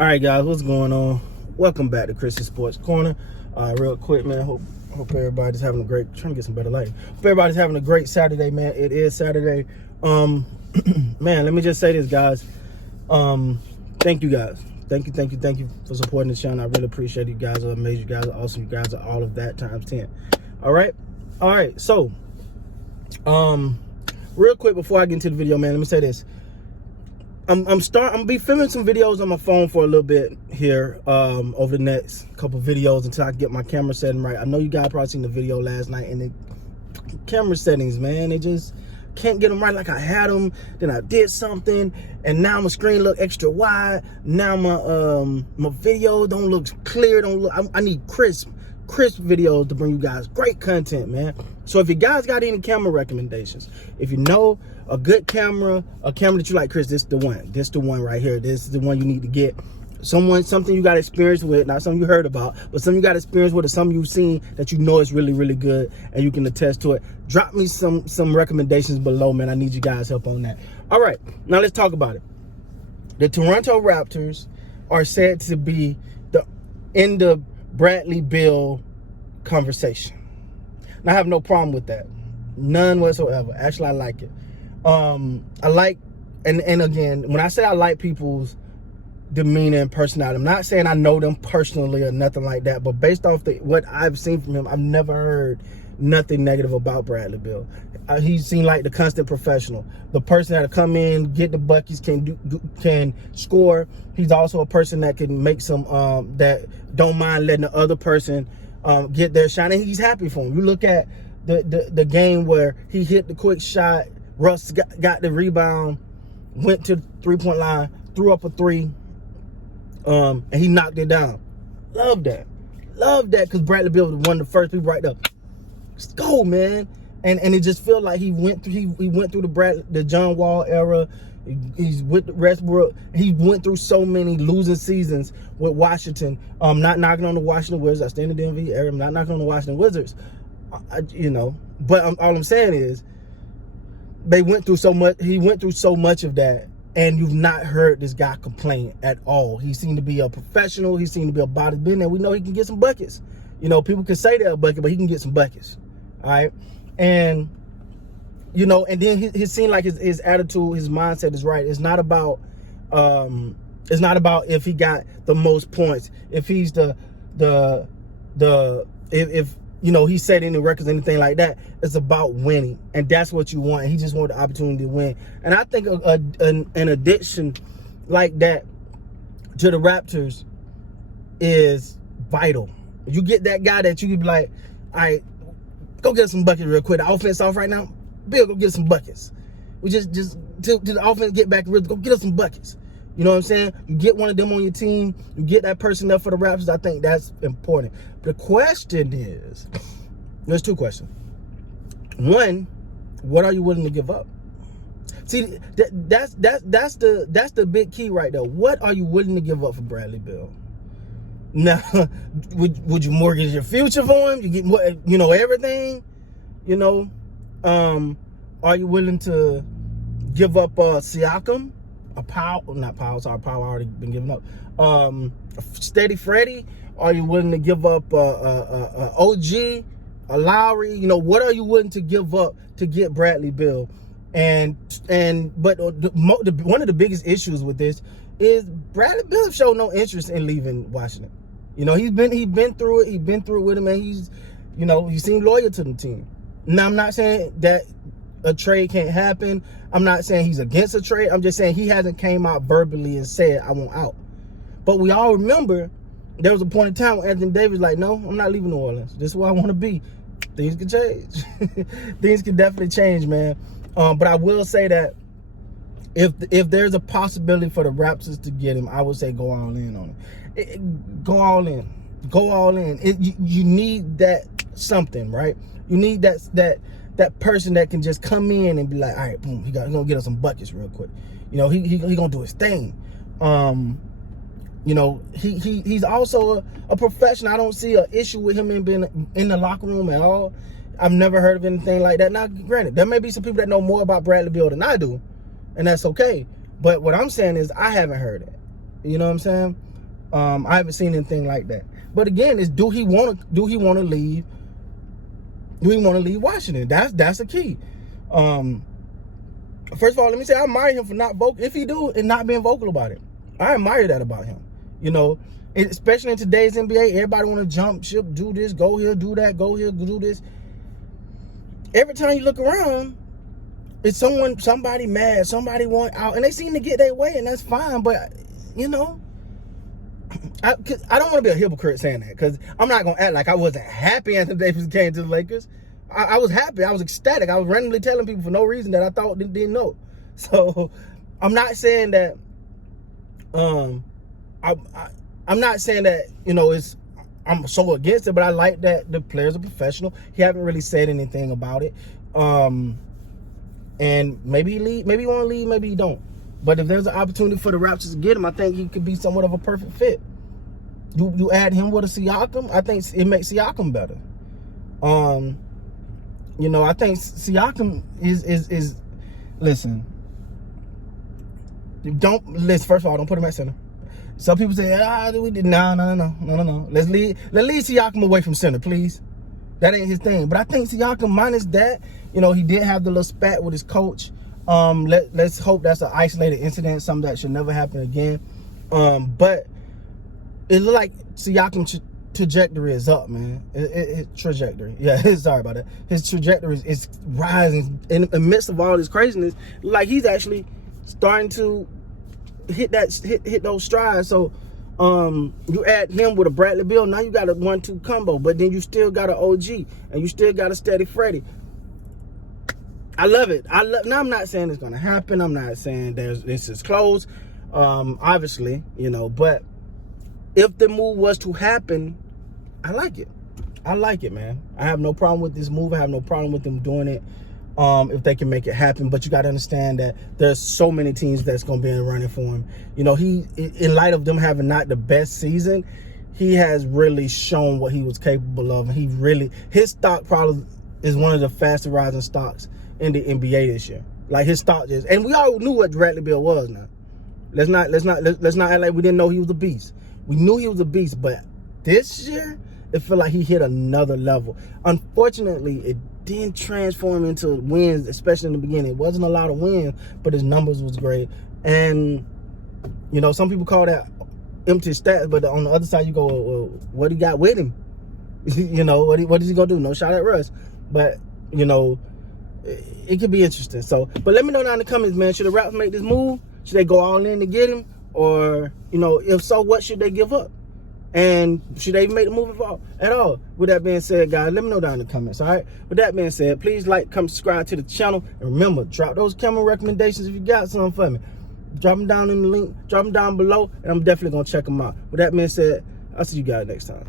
All right, guys, what's going on? Welcome back to Chris's Sports Corner. Real quick, man. Hope everybody's having a great. Trying to get some better lighting. Hope everybody's having a great Saturday, man. It is Saturday. Man, let me just say this, guys. Thank you, guys. Thank you for supporting the channel. I really appreciate you guys. Are amazing. You guys are awesome. You guys are all of that times 10. All right. So, real quick before I get into the video, man, let me say this. I'm gonna be filming some videos on my phone for a little bit here over the next couple videos until I get my camera setting right. I know you guys probably seen the video last night, and the camera settings, man, they just can't get them right like I had them. Then I did something, and now my screen look extra wide. Now my video don't look clear. I need crisp videos to bring you guys great content, man. So if you guys got any camera recommendations, if you know a good camera, a camera that you like, Chris, this is the one right here. This is the one you need to get. Something you got experience with, not something you heard about, but something you got experience with, or something you've seen that you know is really, really good and you can attest to it. Drop me some recommendations below, man. I need you guys' help on that. All right, now let's talk about it. The Toronto Raptors are said to be in the Bradley Beal conversation. And I have no problem with that. None whatsoever. Actually, I like it. I like, and again, when I say I like people's demeanor and personality, I'm not saying I know them personally or nothing like that, but based off what I've seen from him, I've never heard nothing negative about Bradley Beal. He seemed like the constant professional, the person that'll come in, get the buckets, can score. He's also a person that can make some that don't mind letting the other person get their shot, and he's happy for him. You look at the game where he hit the quick shot, Russ got the rebound, went to the three-point line, threw up a three, and he knocked it down. Love that, because Bradley Beal was one of the first people right there. Let's go, man. And it just felt like he went through the John Wall era. He's with Westbrook. He went through so many losing seasons with Washington. Not knocking on the Washington Wizards. I stay in the DMV area. I'm not knocking on the Washington Wizards. But all I'm saying is they went through so much. He went through so much of that, and you've not heard this guy complain at all. He seemed to be a professional. He seemed to be about his business. We know he can get some buckets. People can say they're a bucket, but he can get some buckets. All right, and and then he seemed like his attitude, his mindset is right. It's not about if he got the most points, if he's if he set any records, anything like that. It's about winning, and that's what you want. He just wanted the opportunity to win, and I think an addition like that to the Raptors is vital. You get that guy that you can be like, all right, go get some buckets real quick. The offense off right now. Bill, go get some buckets. We just till the offense get back, go get us some buckets. You know what I'm saying? You get one of them on your team. You get that person up for the Raptors. I think that's important. The question is, there's two questions. One, what are you willing to give up? See, that's the big key right there. What are you willing to give up for Bradley Beal? Now, would you mortgage your future for him? You get more, everything. Are you willing to give up Siakam, Powell already been given up. Steady Freddie. Are you willing to give up OG, a Lowry? What are you willing to give up to get Bradley Beal? But one of the biggest issues with this is Bradley Beal showed no interest in leaving Washington. He's been through it. He's been through it with him, and he seemed loyal to the team. Now, I'm not saying that a trade can't happen. I'm not saying he's against a trade. I'm just saying he hasn't came out verbally and said, I want out. But we all remember there was a point in time when Anthony Davis was like, no, I'm not leaving New Orleans. This is where I want to be. Things can change. Things can definitely change, man. But I will say that if there's a possibility for the Raptors to get him, I would say go all in on it. Go all in. Go all in. You need that something, right? You need that person that can just come in and be like, all right, boom, he's gonna get us some buckets real quick. He gonna do his thing. He's also a professional. I don't see an issue with him being in the locker room at all. I've never heard of anything like that. Now, granted, there may be some people that know more about Bradley Beal than I do, and that's okay. But what I'm saying is I haven't heard it. You know what I'm saying? I haven't seen anything like that. But again, is do he want to leave? Do he want to leave Washington? That's the key. First of all, let me say I admire him for not vocal. If he do and not being vocal about it, I admire that about him. You know, especially in today's NBA, everybody want to jump ship, do this, go here, do that, go here, do this. Every time you look around, it's somebody mad, somebody want out, and they seem to get their way, and that's fine. But you know, I don't want to be a hypocrite saying that, because I'm not gonna act like I wasn't happy Anthony Davis came to the Lakers. I was happy, I was ecstatic. I was randomly telling people for no reason that I thought didn't know. So I'm not saying that. I'm not saying that, you know, I'm so against it, but I like that the player's a professional. He haven't really said anything about it. And maybe he leave, maybe he want to leave, maybe he don't. But if there's an opportunity for the Raptors to get him, I think he could be somewhat of a perfect fit. You add him with a Siakam, I think it makes Siakam better. You know, I think Siakam is listen. First of all, don't put him at center. Some people say, we did. No. Let's leave Siakam away from center, please. That ain't his thing. But I think Siakam, minus that, you know, he did have the little spat with his coach. Let's hope that's an isolated incident, something that should never happen again. But it looked like Siakam's trajectory is up, man. His trajectory. Yeah, sorry about that. His trajectory is rising in the midst of all this craziness. Like he's actually starting to hit those strides. So you add him with a Bradley Beal, now you got a 1-2 combo, but then you still got an OG and you still got a steady Freddie. I love it. Now I'm not saying it's gonna happen. I'm not saying this is close. Obviously, you know, but if the move was to happen, I like it. I like it, man. I have no problem with this move. I have no problem with them doing it. If they can make it happen. But you got to understand that there's so many teams that's going to be in the running for him. You know, he, in light of them having not the best season, he has really shown what he was capable of. And his stock probably is one of the fastest rising stocks in the NBA this year. Like his stock is, and we all knew what Bradley Beal was now. Let's not act like we didn't know he was a beast. We knew he was a beast, but this year, it felt like he hit another level. Unfortunately, it didn't transform into wins, especially in the beginning. It wasn't a lot of wins, but his numbers was great. And, you know, some people call that empty stats, but on the other side, you go, well, what he got with him? You know, what is he going to do? No shot at Russ. But, you know, it could be interesting. So, but let me know down in the comments, man. Should the Raptors make this move? Should they go all in to get him? Or, you know, if so, what should they give up? And should they even make the move at all? With that being said, guys, let me know down in the comments, all right? With that being said, please like, comment, subscribe to the channel. And remember, drop those camera recommendations if you got something for me. Drop them down in the link, drop them down below, and I'm definitely going to check them out. With that being said, I'll see you guys next time.